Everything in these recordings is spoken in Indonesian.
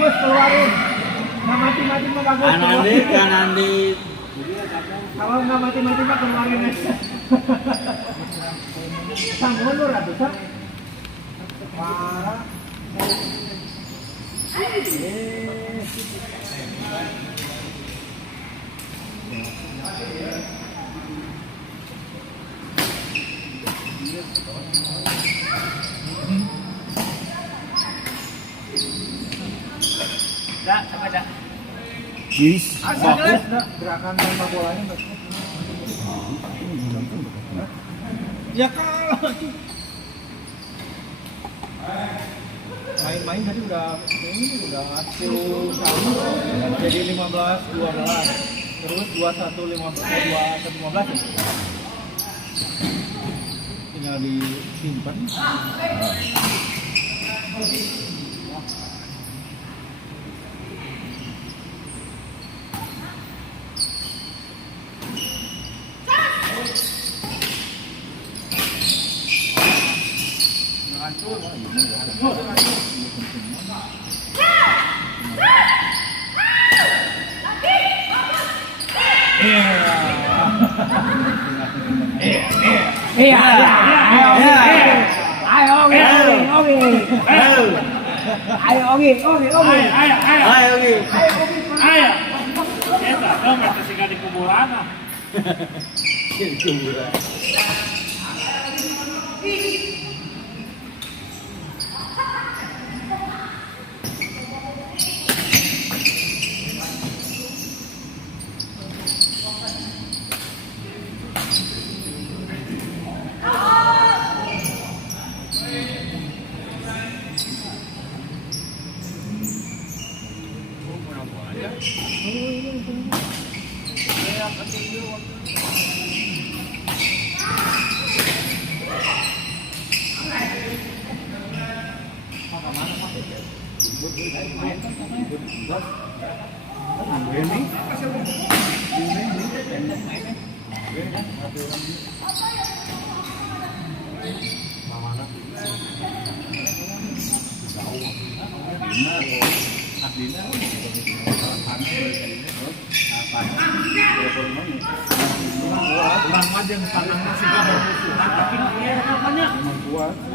bagus keluarin. Nggak mati-mati mah bagus. Kanandi. Kalau nggak mati-mati mah keluarin aja. Sang mundur atuh sang. Parah. Dah, sama dah. Yes. Bagus dah gerakan tembak bolanya. Ya kalah tuh. Main-main tadi udah 10 kali jadi 15-12 terus 21-15 ya? Tinggal disimpan. Ayo. Eta dong eta siga di kuburan.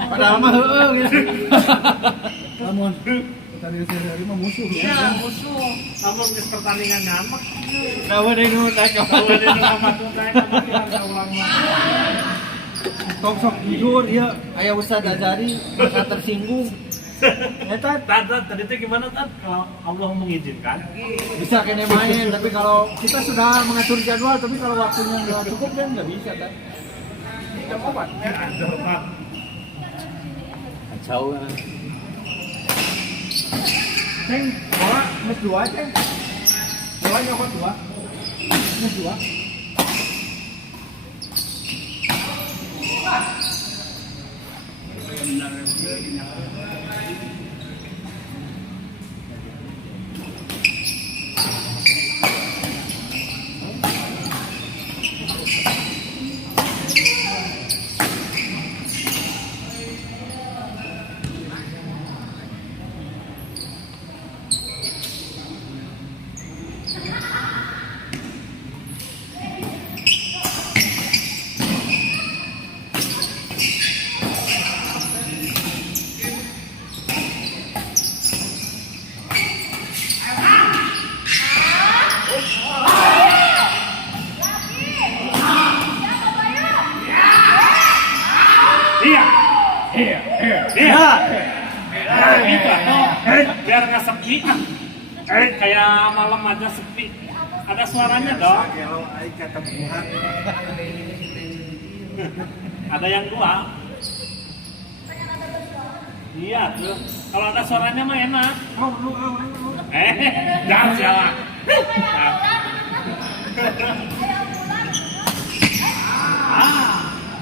Padahal mah heueuh gitu. Namun tadi sehari mah musuh. Ya, musuh. Namun geus pertandingan nyamak. Kawa deui nu tak Kalau dia ngamat teh ka ulang mah. Tong sok jujur ieu aya Ustaz Ajari merasa tersinggung. Eta Tadi teh gimana Tad? Kalau Allah mengizinkan. bisa kene main tapi kalau kita sudah mengatur jadwal tapi kalau waktunya nggak cukup kan nggak bisa kan. Kita obat. Ada Tad. Kacau. Ceng, bola mes 2 ceng. Bola nyokot 2. Mes 2. Biar nggak sepi. Kayak malam aja sepi. Ada suaranya dong. Ada yang 2. Iya tuh. Kalau ada suaranya mah enak. Jangan salah.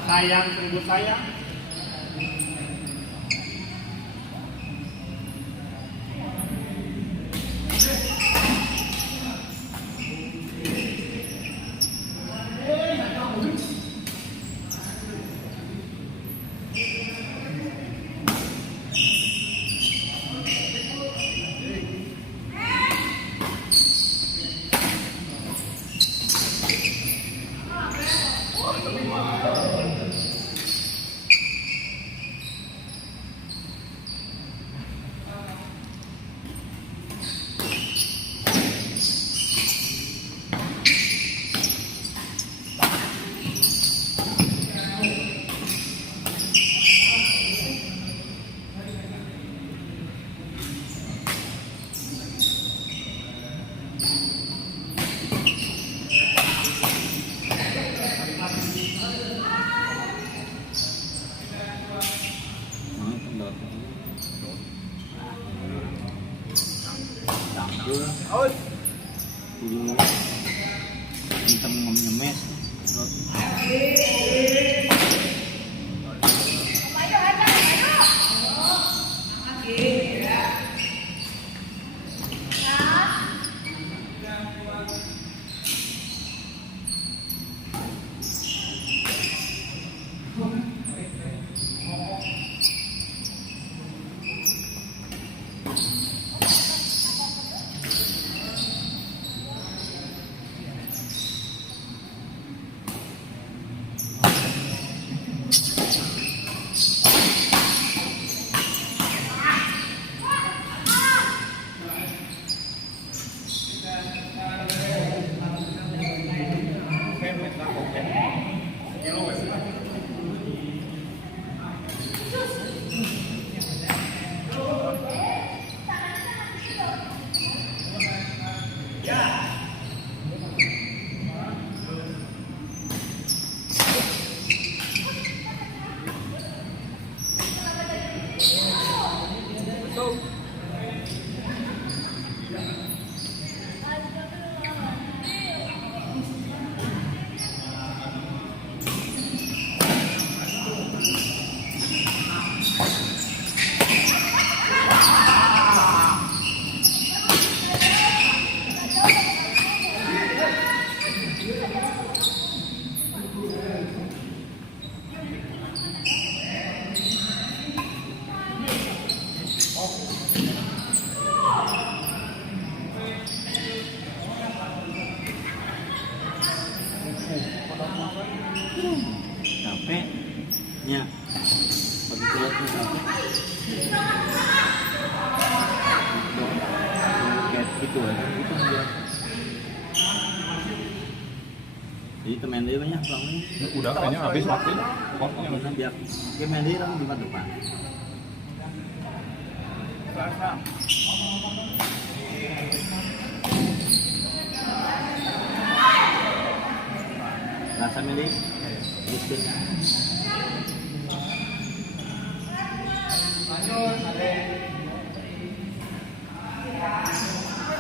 Sayang, seribu sayang. Out. Kudu tentang ngemes. Capek nya bagi kulit tuh capek kayak gitu aja itu dia jadi temen dia banyak pulangnya Udah kayaknya habis waktunya. karena biar dia main dia orang di depan rasa milih gitu.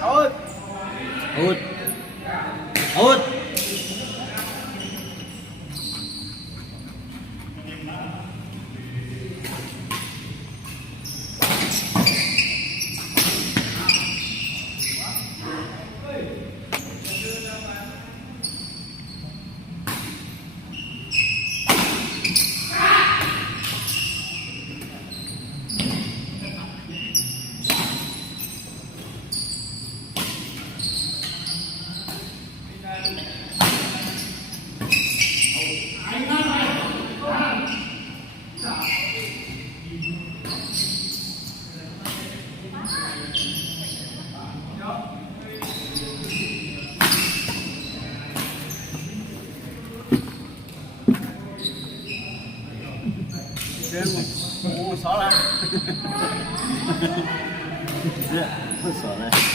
Out. Out. Out. Salah. Ya, salah.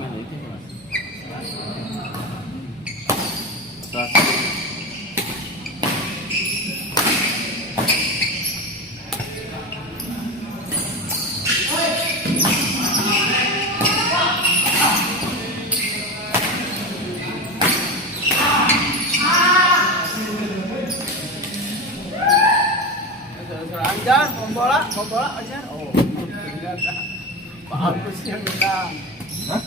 main itu kelas. Kelas. Anjan, mau bola Anjan. Oh, ternyata Pak Agus yang menang. Hah?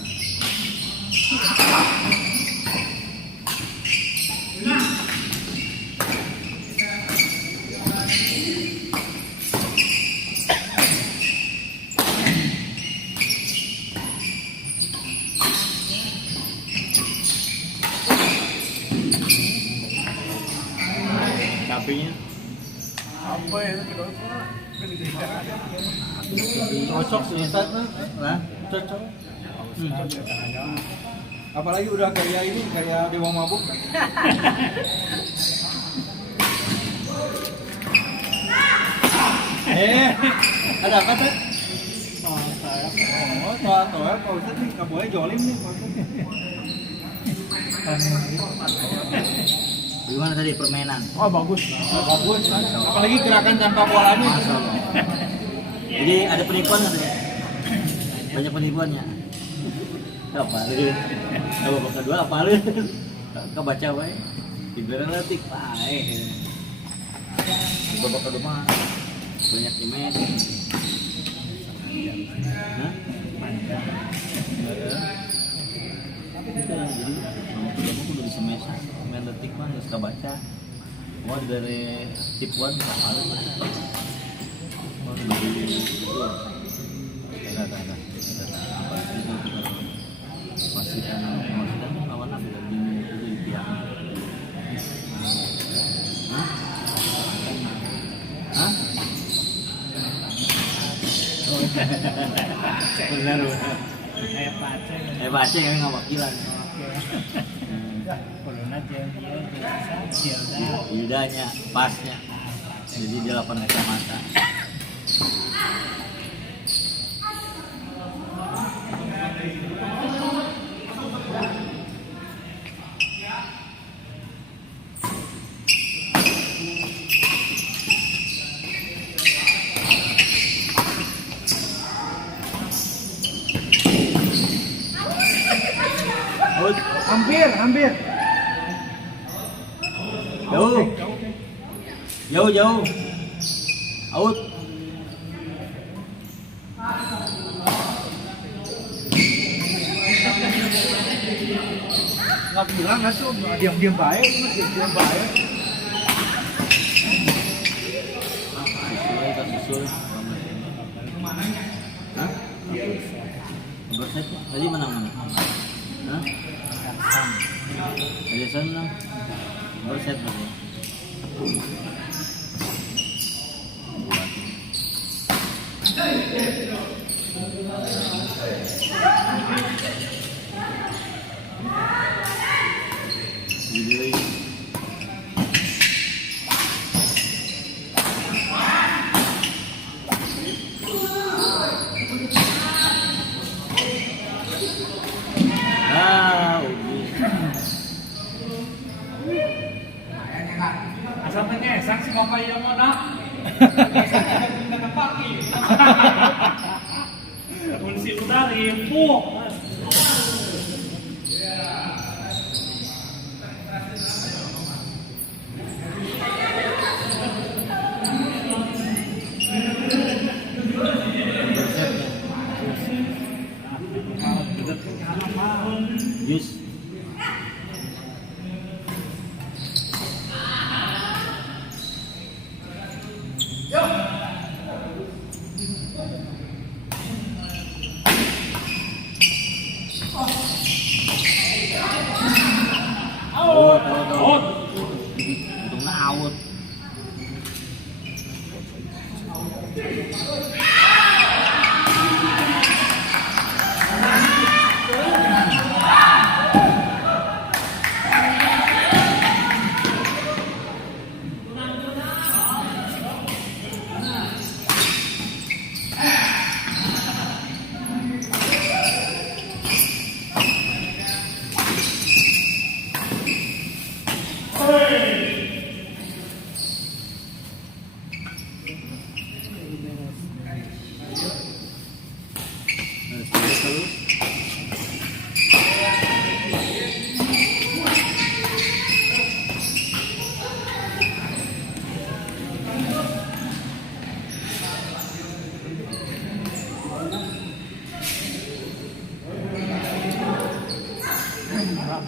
Sapinya Apa ya? cocok sih Ustaz. Nah, Cocok. Apalagi udah kayak ini, kayak dewa mabuk. Ada apa tuh? Oh, toel, Pak Ustadz nih, nggak boleh jolim nih, Pak Ustadz. Gimana tadi permainan? Oh, bagus. Bagus. Apalagi gerakan tanpa bolanya. Masya Allah. Jadi ada penipuan katanya? Banyak penipuannya. Apa lu? Babak kedua apa lu? Kau baca wae. Ibarat letik pae. Babak kedua mah banyak image. Hah? Jadi babak kedua mah kudu bisa main letik mah geus kabaca. Mau dari tipuan apa lu? Pastikan lawan ambil di pihak. Hah? Benar. Baca yang nggak wakilan. Lidahnya, pasnya. Jadi dia 8 kacamata. Hampir. Jauh. Out. Nggak bilang nggak tuh, diam baik, diam baik. Susul. Hah? Berset tadi menang mana? Hah? Tadi menang. Berset berarti. Jadi Asal pengesak si bapak yang mana? Kunci udara empuk. jus. Out. Untungnya out. Ceng,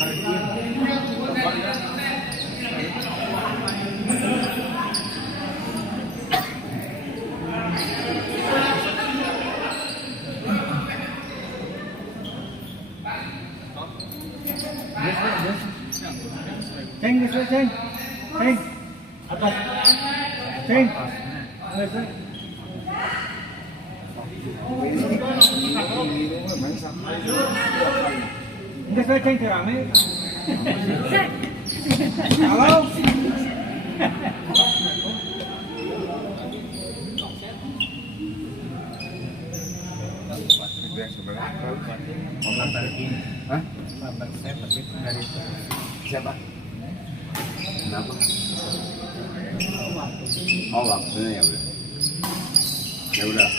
ceng, ceng, ceng, atas, ceng, enggak saya ceng rame. Halo. Hah? Siapa? Kenapa? Oh waktunya ya udah. Ya udah.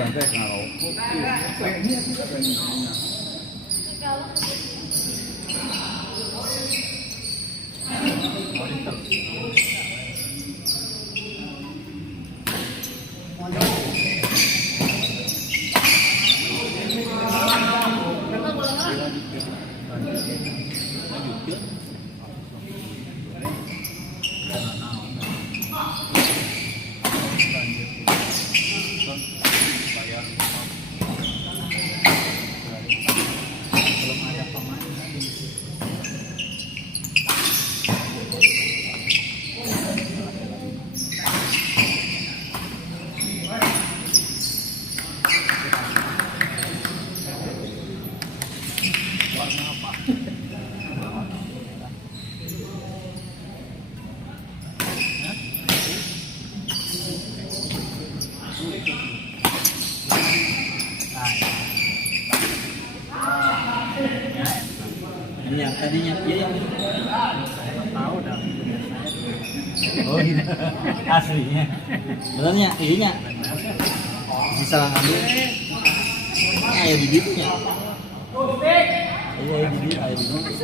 Lantai ngarokok. Yang tadinya dia Tahu dah. oh ini aslinya benernya ininya bisa ngambil air di bibirnya iya di bibir air di bibir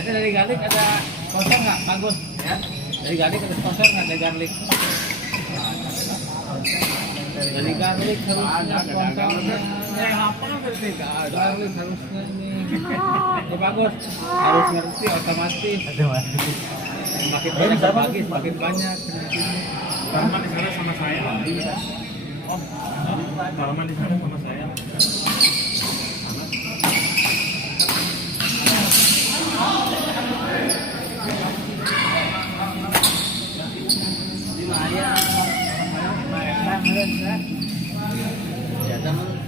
Itu dari garlic ada sponsor nggak bagus ya? Dari garlic ada sponsor nggak dari garlic? Dari garlic harusnya sponsornya. Apa berarti garlic harusnya ini? Ya bagus, harus ngerti otomatis. Makin banyak berbagi, makin banyak. Salaman di sana sama saya. Oh, salaman di sana sama saya. ya teman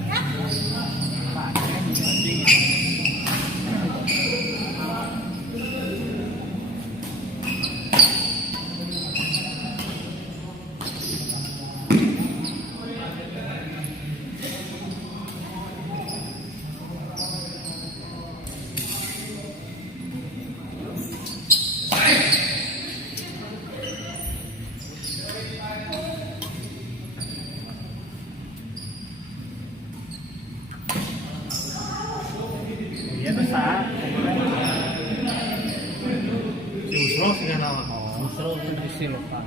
Iya bisa. Si Usro sih nama. Usro itu siapa?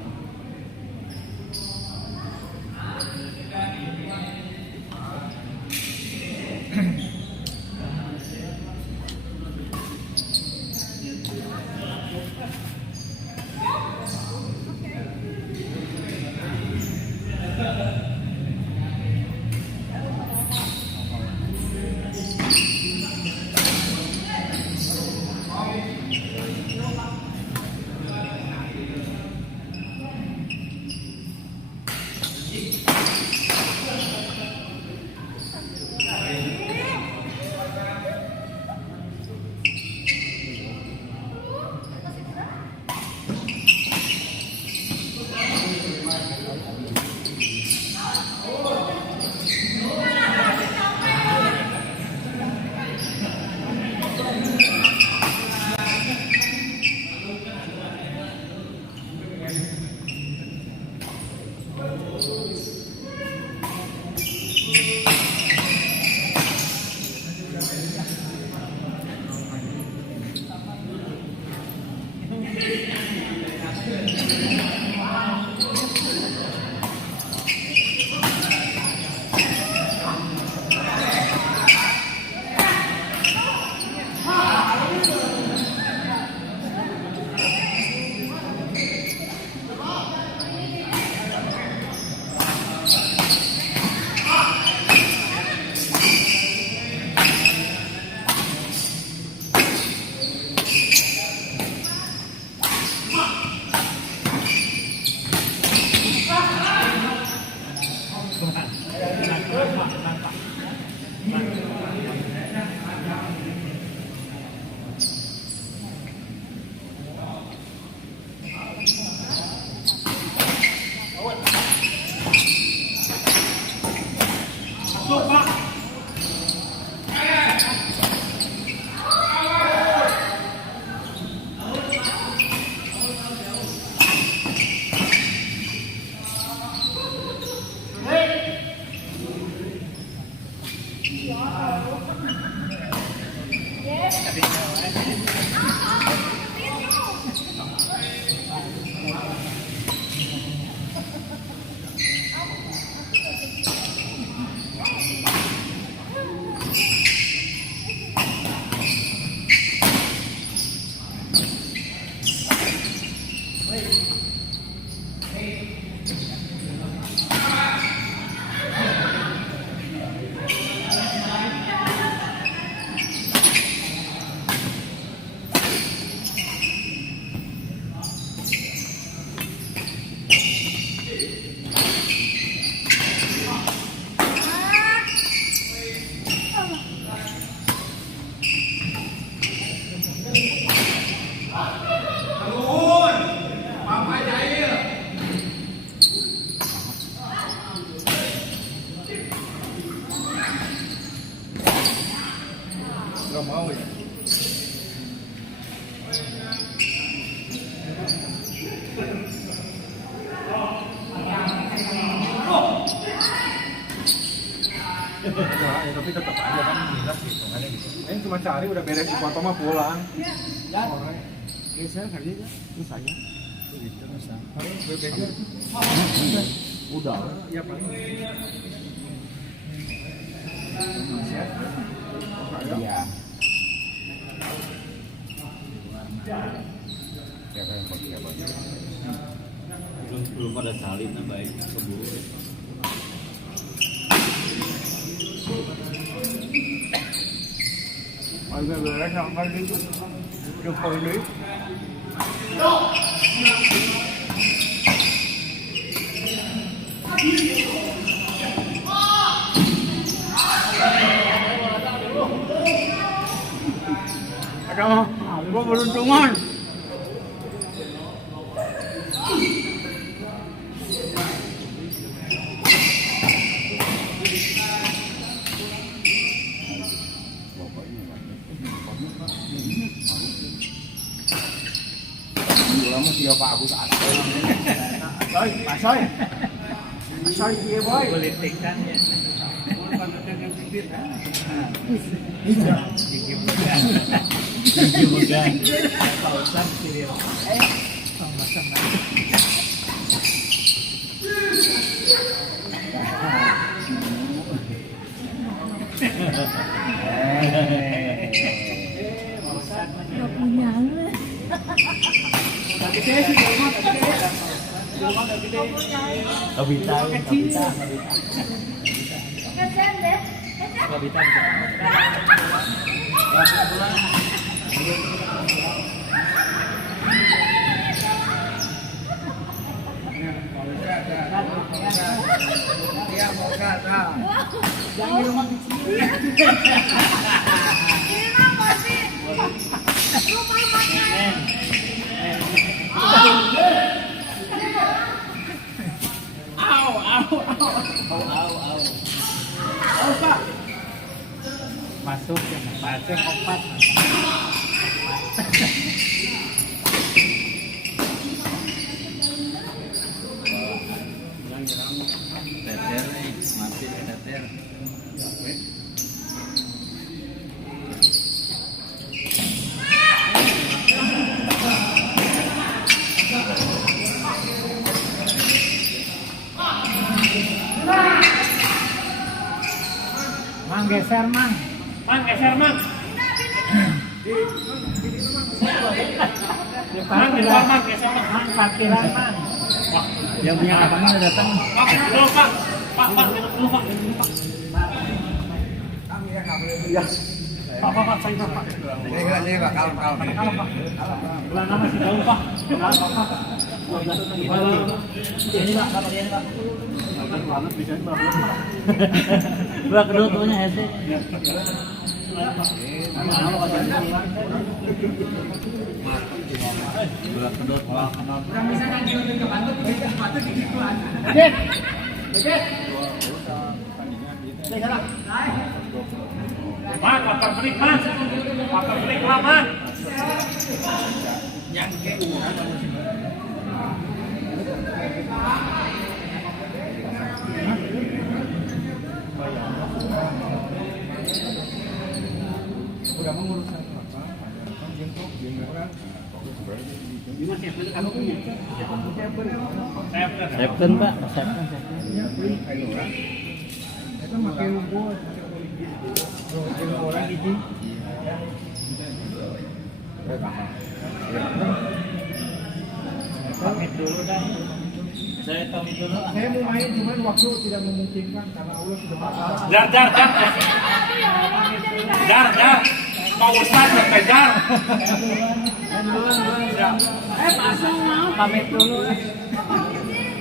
Gak mau ya. Nah, ya, tapi tetap aja kan jelas gitu kan gitu. Ini cuma cari udah beres di foto mah pulang. Ya. Geser kali ya. Ini saya. Gitu bisa. Harus bebeker. Udah. Ya paling. Iya. Siapa yang pakai apa? Belum pada salin nah baik keburu. Agak beres angkat itu. Jumpa ini. Ada gua beruntungan. Lama siapa Pak Agus Asoy. Asoy. Asoy dia boy. Boleh tekan ya. Iya. Gigi bukan. Pausan kirim. Sama-sama. Gak punya lu. Kabita. Iya, mau kata. Jangan di rumah kecil. Ini apa sih? Rumah makan. Au, Pak. Masuk ya, pasang opat. Teter nih, mati teter. Mang geser, Mang. Mang geser mang. Mang di luar mang geser mang. Mang parkiran, Mang. Wah, Yang punya lapangan udah datang. Pak, minum dulu Pak. Pak, minum dulu Pak. Pak, saya Pak. Ini enggak kalem. Kalau Pak. Bulan masih jauh Pak. Enggak apa-apa. Ini Pak, berapa dia Pak? Banget bisa berapa? Dua kedua tuhnya hese. Dua kedua malah kenal. Man, water break man. Water break lah man. Udah mengurus apa? Septen Pak, septen. Itu pakai rumput. Orang ini. Pamit dulu dah. Saya pamit dulu. Saya mau main cuman waktu tidak memungkinkan karena Allah sudah masalah. Jar. Pak Ustaz sampai jar. Pasang mau pamit dulu.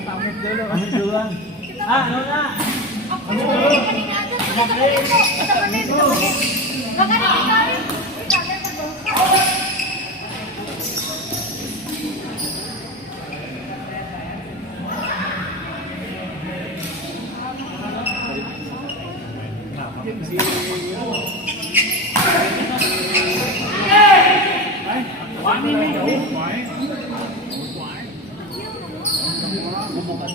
Pamit duluan. Nona. Pamit dulu. Kita menit. Gak kan ditinggalin. Kita ada terbongkar.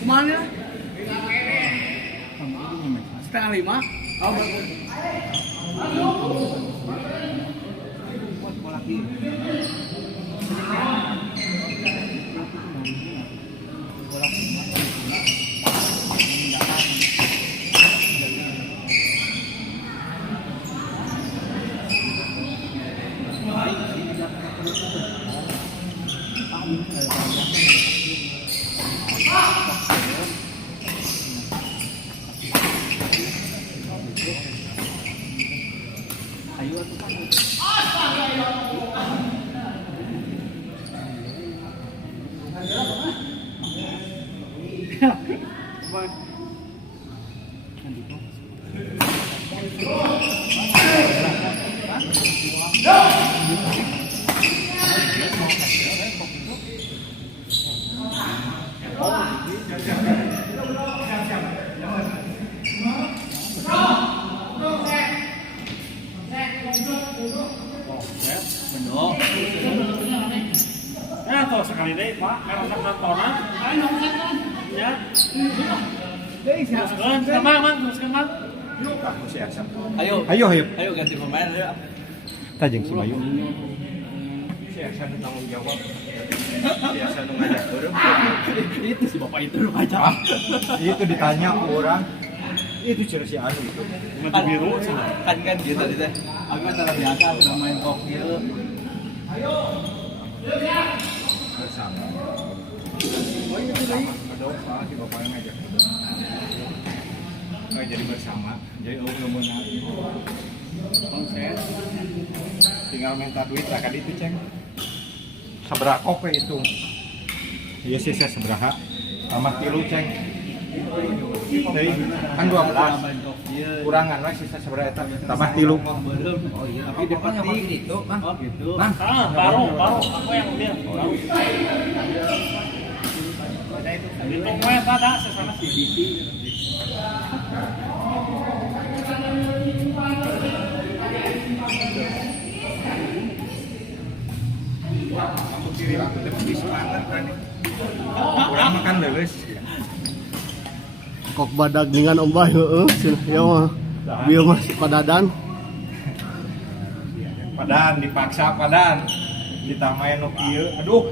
Kemana? Setengah 5. Ya, tuh sekali deh, Pak. Ngerasa nontonan. Ya. Teruskan, teruskan, Mang. Ayo ganti pemain ayo. Tajeng si Bayu. Biasa bertanggung jawab. Biasa ngajak orang. Itu si bapak itu baca. Itu ditanya ke orang. Itu ciri si Anu itu. Mata biru, Kan gitu tadi teh. Aku antara biasa udah main kokil. Bersama. Oh iya betul. Ada usaha si bapak yang ngajak. Jadi bersama. Jadi umumnya konsen. Tinggal minta duit lah itu ceng. Sabaraha kope itu. Iya sih saya seberaha. Tambah kilo ceng. Jadi kan 12. Kurangan lah sisa sabaraha eta. Tambah kilo. Oh iya, tapi depannya apa gitu, Bang? Oh gitu. Bang, baru. Aku yang ambil. Baru. Di toko yang ada sesana CBT. kamu kirim aku tapi semangat kan. Kurang makan leuleus. Kok badak dengan ombay heeh ya mah bieu mah padadan Padan dipaksa padan kita main nu kieu. Aduh,